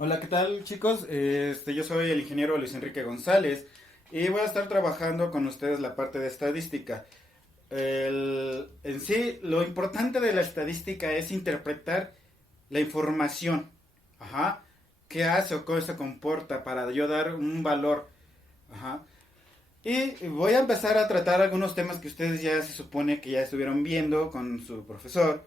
Hola, ¿qué tal, chicos? Yo soy el ingeniero Luis Enrique González y voy a estar trabajando con ustedes la parte de estadística. En sí, lo importante de la estadística es interpretar la información. Ajá. ¿Qué hace o cómo se comporta para yo dar un valor? Ajá. Y voy a empezar a tratar algunos temas que ustedes ya se supone que ya estuvieron viendo con su profesor.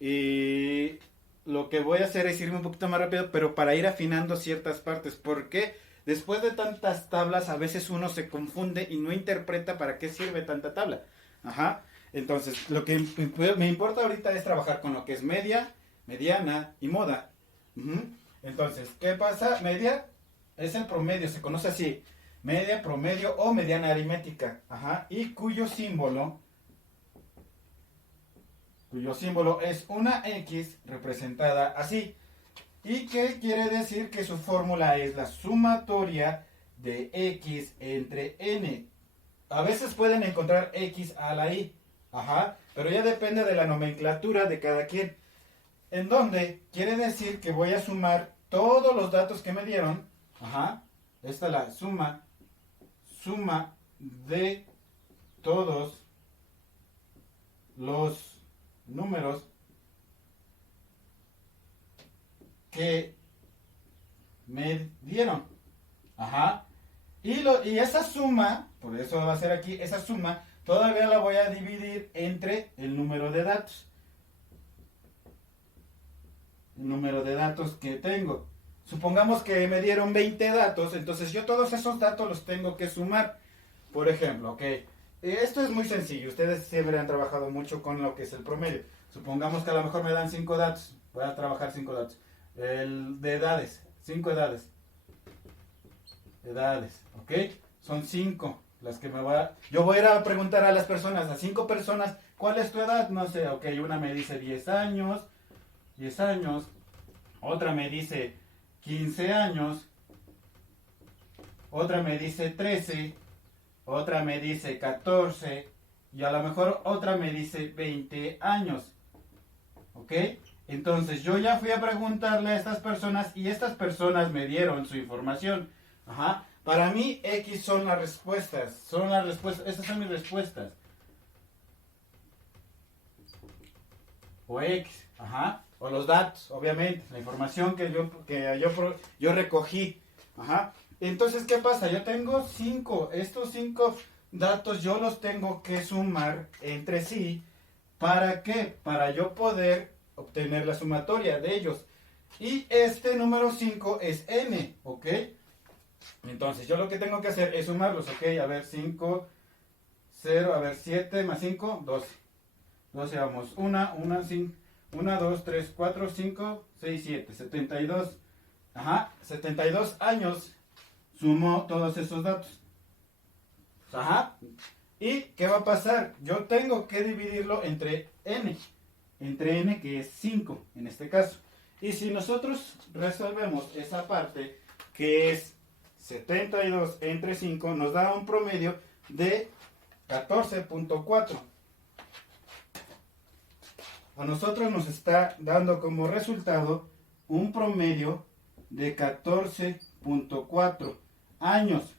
Y lo que voy a hacer es irme un poquito más rápido, pero para ir afinando ciertas partes, porque después de tantas tablas a veces uno se confunde y no interpreta para qué sirve tanta tabla. Ajá. Entonces, lo que me importa ahorita es trabajar con lo que es media, mediana y moda. Ujú. Entonces, ¿qué pasa? Media es el promedio, se conoce así. Media, promedio o mediana aritmética. Ajá. Y cuyo símbolo es una X representada así. ¿Y qué quiere decir? Que su fórmula es la sumatoria de X entre N. A veces pueden encontrar X a la I. Ajá. Pero ya depende de la nomenclatura de cada quien. En donde quiere decir que voy a sumar todos los datos que me dieron. Ajá. Esta es la suma de todos los números que me dieron. Ajá. Y esa suma, por eso va a ser aquí, esa suma, todavía la voy a dividir entre el número de datos. El número de datos que tengo. Supongamos que me dieron 20 datos, entonces yo todos esos datos los tengo que sumar. Por ejemplo, ok. Esto es muy sencillo. Ustedes siempre han trabajado mucho con lo que es el promedio. Supongamos que a lo mejor me dan 5 datos. Voy a trabajar 5 datos. El de edades. 5 edades. Edades, ¿ok? Son 5 las que me voy a... Yo voy a ir a preguntar a las personas, a 5 personas, ¿cuál es tu edad? No sé, ok, una me dice 10 años, 10 años, otra me dice 15 años, otra me dice 13, otra me dice 14 y a lo mejor otra me dice 20 años, ¿ok? Entonces yo ya fui a preguntarle a estas personas y estas personas me dieron su información. Ajá. Para mí X son las respuestas. Son las respuestas. Esas son mis respuestas. O X. Ajá. O los datos, obviamente. La información que yo recogí. Ajá. Entonces, ¿qué pasa? Yo tengo 5. Estos 5 datos yo los tengo que sumar entre sí. ¿Para qué? Para yo poder obtener la sumatoria de ellos. Y este número 5 es n, ¿ok? Entonces yo lo que tengo que hacer es sumarlos, ¿ok? A ver, 5, 0, a ver, 7 más 5, 12. 12 vamos, 1, 2, 3, 4, 5, 6, 7, 72. Ajá, 72 años sumo todos esos datos. Ajá. ¿Y qué va a pasar? Yo tengo que dividirlo entre n. Entre n, que es 5 en este caso. Y si nosotros resolvemos esa parte, que es 72 entre 5, nos da un promedio de 14.4. A nosotros nos está dando como resultado un promedio de 14.4 años.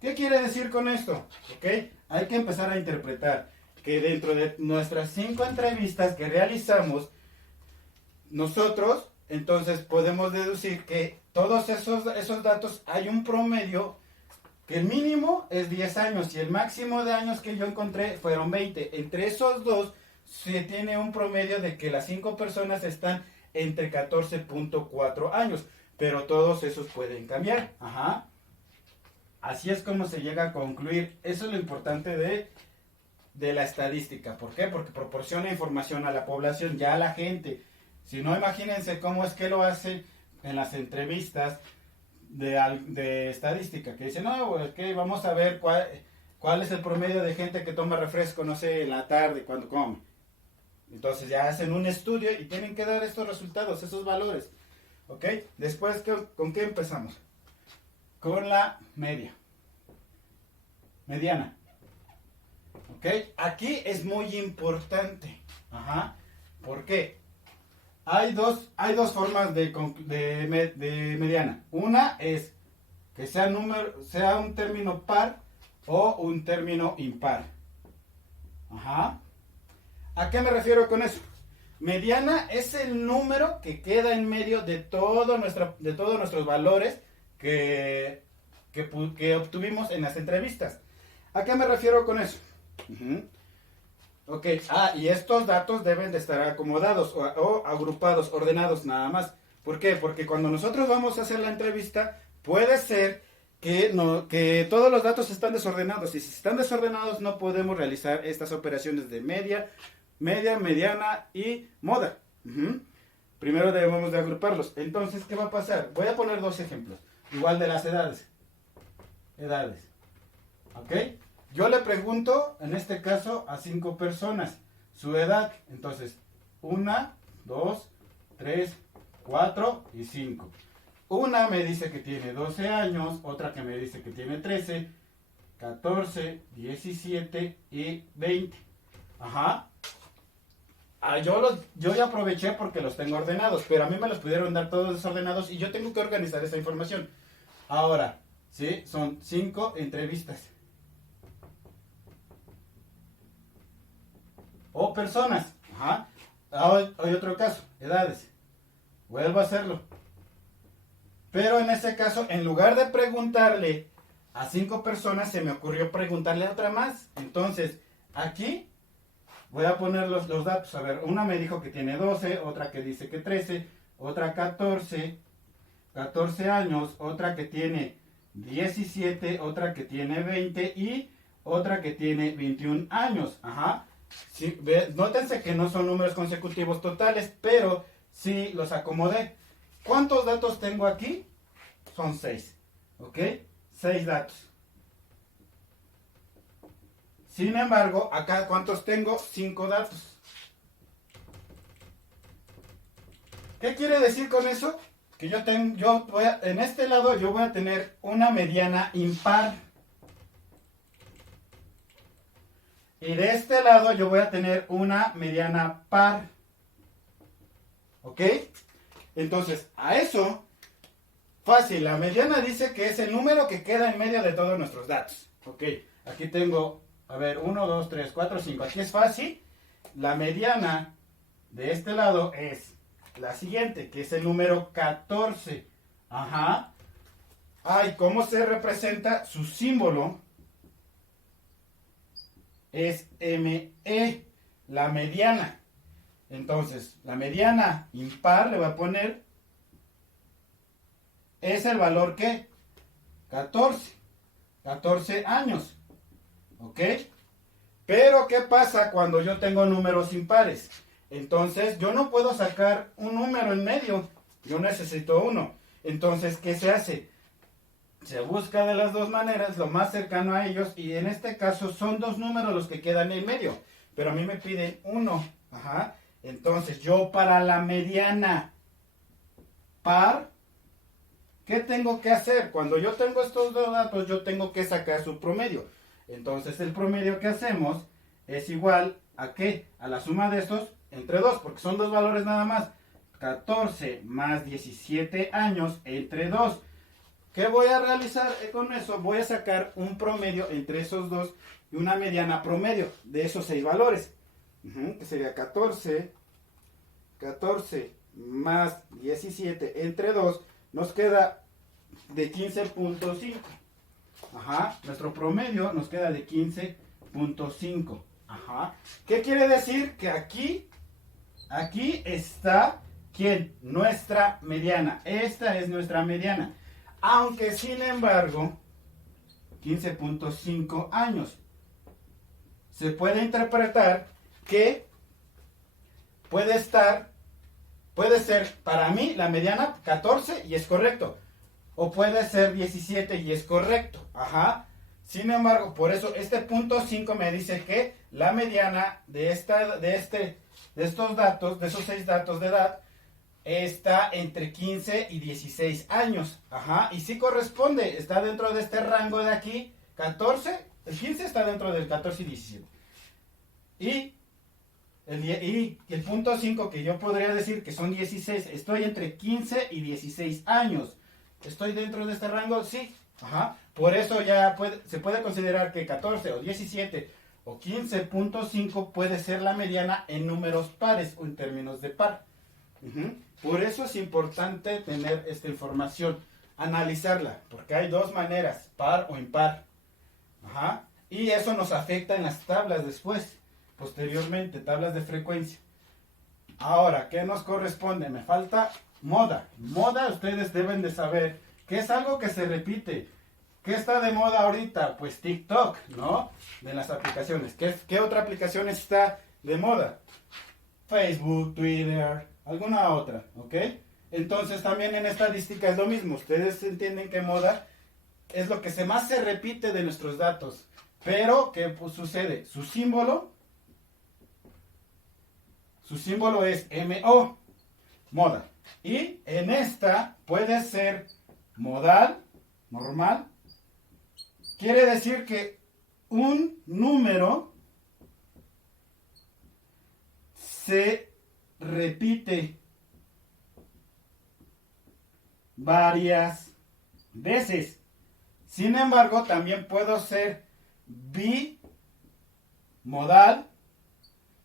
¿Qué quiere decir con esto? ¿Ok? Hay que empezar a interpretar que dentro de nuestras 5 entrevistas que realizamos, nosotros entonces podemos deducir que todos esos datos hay un promedio que el mínimo es 10 años y el máximo de años que yo encontré fueron 20. Entre esos dos se tiene un promedio de que las 5 personas están entre 14.4 años, pero todos esos pueden cambiar. Ajá. Así es como se llega a concluir. Eso es lo importante de la estadística. ¿Por qué? Porque proporciona información a la población, ya a la gente. Si no, imagínense cómo es que lo hacen en las entrevistas de estadística, que dicen, no, pues, que vamos a ver cuál es el promedio de gente que toma refresco, no sé, en la tarde, cuando come. Entonces ya hacen un estudio y tienen que dar estos resultados, esos valores. ¿Ok? Después, ¿con qué empezamos? Con la mediana. ¿Ok? Aquí es muy importante. Ajá. ¿Por qué? hay dos formas de mediana. Una es que sea un término par o un término impar. Ajá. ¿A qué me refiero con eso? Mediana es el número que queda en medio de todos nuestros valores que obtuvimos en las entrevistas. ¿A qué me refiero con eso? Uh-huh. Ok, y estos datos deben de estar acomodados o agrupados, ordenados nada más. ¿Por qué? Porque cuando nosotros vamos a hacer la entrevista, puede ser que todos los datos están desordenados. Y si están desordenados, no podemos realizar estas operaciones de media, mediana y moda. Uh-huh. Primero debemos de agruparlos. Entonces, ¿qué va a pasar? Voy a poner dos ejemplos. Igual de las edades. ¿Ok? Yo le pregunto, en este caso, a 5 personas su edad. Entonces, 1, 2, 3, 4 y 5. Una me dice que tiene 12 años, otra que me dice que tiene 13, 14, 17 y 20. Ajá. Yo ya aproveché porque los tengo ordenados, pero a mí me los pudieron dar todos desordenados y yo tengo que organizar esa información. Ahora, ¿sí? Son 5 entrevistas. O personas. Ajá. Hay otro caso, edades. Vuelvo a hacerlo. Pero en ese caso, en lugar de preguntarle a 5 personas, se me ocurrió preguntarle a otra más. Entonces, aquí voy a poner los datos. A ver, una me dijo que tiene 12, otra que dice que 13, otra 14 años, otra que tiene 17, otra que tiene 20 y otra que tiene 21 años. Ajá. Sí, nótense que no son números consecutivos totales, pero sí los acomodé. ¿Cuántos datos tengo aquí? Son 6. ¿Ok? 6 datos. Sin embargo, acá ¿cuántos tengo? 5 datos. ¿Qué quiere decir con eso? Que en este lado yo voy a tener una mediana impar. Y de este lado yo voy a tener una mediana par. ¿Ok? Entonces, a eso, fácil, la mediana dice que es el número que queda en medio de todos nuestros datos. ¿Ok? Aquí tengo, a ver, 1, 2, 3, 4, 5. Aquí es fácil. La mediana de este lado es la siguiente, que es el número 14. Ajá. ¿Cómo se representa? Su símbolo es ME, la mediana. Entonces, la mediana impar le voy a poner, es el valor que 14 años. ¿Ok? Pero, ¿qué pasa cuando yo tengo números impares? Entonces, yo no puedo sacar un número en medio. Yo necesito uno. Entonces, ¿qué se hace? Se busca de las dos maneras, lo más cercano a ellos, y en este caso son 2 números los que quedan en medio, pero a mí me piden 1. Ajá. Entonces yo para la mediana par, ¿qué tengo que hacer? Cuando yo tengo estos dos datos, yo tengo que sacar su promedio. Entonces el promedio que hacemos es igual a ¿qué? A la suma de estos entre 2, porque son 2 valores nada más. 14 más 17 años entre 2. ¿Qué voy a realizar con eso? Voy a sacar un promedio entre esos dos y una mediana promedio de esos 6 valores. Que sería 14 más 17 entre 2, nos queda de 15.5. Ajá, nuestro promedio nos queda de 15.5. Ajá. ¿Qué quiere decir? Que aquí está, ¿quién? Nuestra mediana. Esta es nuestra mediana. Aunque, sin embargo, 15.5 años. Se puede interpretar que puede ser para mí la mediana 14 y es correcto. O puede ser 17 y es correcto. Ajá. Sin embargo, por eso este punto 5 me dice que la mediana de estos datos, de esos 6 datos de edad, está entre 15 y 16 años. Ajá. Y sí corresponde, está dentro de este rango de aquí, 14. El 15 está dentro del 14 y 17. Y Y el punto 5 que yo podría decir que son 16, estoy entre 15 y 16 años. ¿Estoy dentro de este rango? Sí. Ajá. Por eso ya se puede considerar que 14 o 17 o 15.5 puede ser la mediana en números pares o en términos de par. Por eso es importante tener esta información, analizarla, porque hay dos maneras, par o impar. Ajá. Y eso nos afecta en las tablas después, posteriormente, tablas de frecuencia. Ahora, ¿qué nos corresponde? Me falta moda. Moda, ustedes deben de saber que es algo que se repite. ¿Qué está de moda ahorita? Pues TikTok, ¿no? De las aplicaciones. ¿Qué otra aplicación está de moda? Facebook, Twitter, alguna otra, ¿ok? Entonces también en estadística es lo mismo. Ustedes entienden que moda es lo que más se repite de nuestros datos. Pero, ¿qué sucede? Su símbolo es MO, moda. Y en esta puede ser modal, normal. Quiere decir que un número se repite varias veces. Sin embargo, también puedo ser bimodal.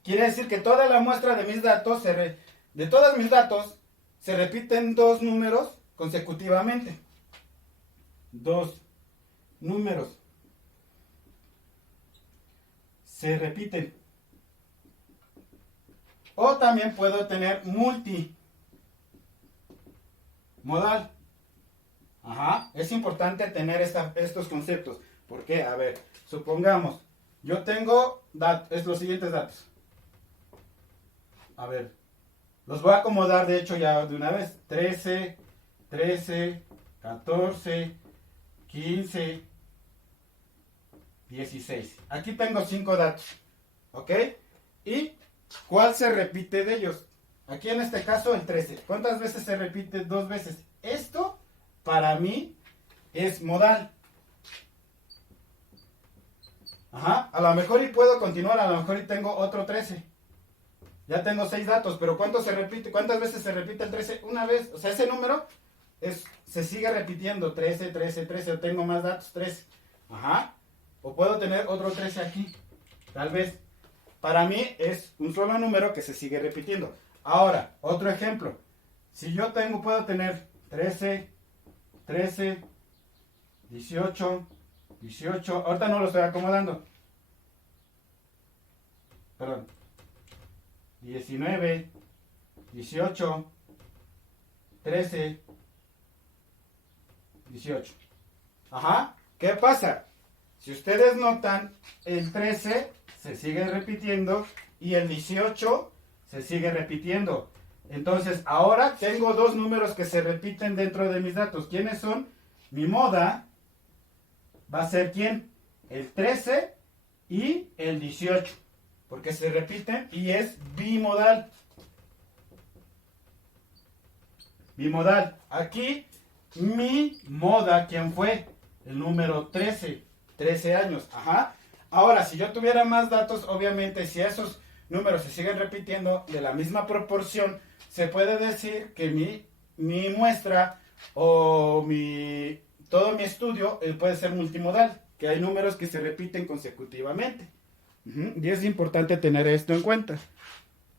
Quiere decir que toda la muestra de mis datos, de todos mis datos, se repiten dos números consecutivamente. Dos números se repiten. O también puedo tener multimodal. Ajá, es importante tener estos conceptos. ¿Por qué? A ver, supongamos, yo tengo los siguientes datos. A ver, los voy a acomodar de hecho ya de una vez. 13, 14, 15, 16. Aquí tengo 5 datos. ¿Ok? ¿Y cuál se repite de ellos? Aquí en este caso el 13. ¿Cuántas veces se repite? 2 veces. Esto para mí es modal. Ajá. A lo mejor y puedo continuar. A lo mejor y tengo otro 13. Ya tengo 6 datos. Pero ¿cuántas veces se repite el 13? Una vez. O sea, ese número se sigue repitiendo. 13, 13, 13. O tengo más datos. 13. Ajá. O puedo tener otro 13 aquí. Tal vez. Para mí es un solo número que se sigue repitiendo. Ahora, otro ejemplo. Si yo puedo tener 13, 13, 18, 18. Ahorita no lo estoy acomodando. Perdón. 19, 18, 13, 18. Ajá. ¿Qué pasa? Si ustedes notan, el 13 se sigue repitiendo y el 18 se sigue repitiendo. Entonces, ahora tengo dos números que se repiten dentro de mis datos. ¿Quiénes son? Mi moda va a ser ¿quién? El 13 y el 18. Porque se repiten y es bimodal. Bimodal. Aquí, mi moda, ¿quién fue? El número 13. 13 años. Ajá. Ahora, si yo tuviera más datos, obviamente, si esos números se siguen repitiendo de la misma proporción, se puede decir que mi muestra o todo mi estudio puede ser multimodal, que hay números que se repiten consecutivamente. Y es importante tener esto en cuenta.